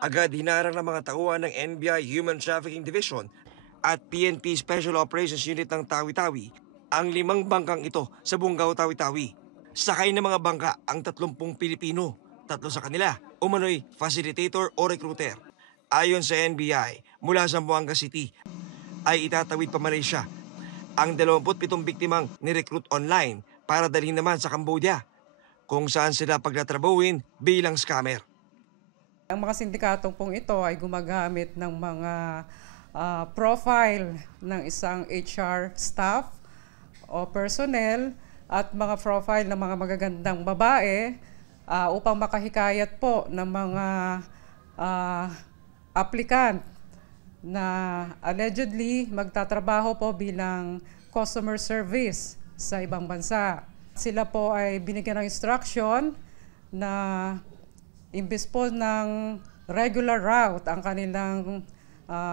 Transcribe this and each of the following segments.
Agad hinarang ng mga tauhan ng NBI Human Trafficking Division at PNP Special Operations Unit ng Tawi-Tawi ang 5 bangkang ito sa Bungaw, Tawi-Tawi. Sakay ng mga bangka ang 30 Pilipino, 3 sa kanila umano'y facilitator o recruiter. Ayon sa NBI, mula sa Zamboanga City ay itatawid pa Malaysia ang 27 biktimang ni-recruit online para dalhin naman sa Cambodia, kung saan sila pagtatrabuhin bilang scammer. Ang mga sindikatong pong ito ay gumagamit ng mga profile ng isang HR staff o personnel at mga profile ng mga magagandang babae upang makahikayat po ng mga applicant na allegedly magtatrabaho po bilang customer service sa ibang bansa. Sila po ay binigyan ng instruction na imbes po ng regular route ang kanilang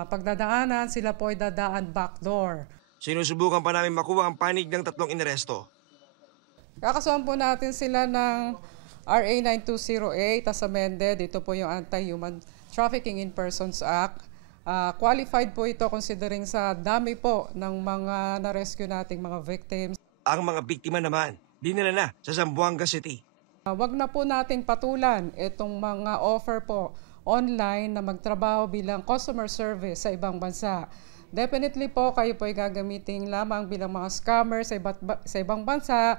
pagdadaanan, sila po ay dadaan backdoor. Sinusubukan pa namin makuha ang panig ng 3 inaresto. Kakasuhan po natin sila ng RA 9208 as amended. Ito po yung Anti-Human Trafficking in Persons Act. Qualified po ito considering sa dami po ng mga na-rescue nating mga victims. Ang mga biktima naman, dinala na sa Zamboanga City. Wag na po nating patulan itong mga offer po online na magtrabaho bilang customer service sa ibang bansa. Definitely po kayo po ay gagamitin lamang bilang mga scammer sa ibang bansa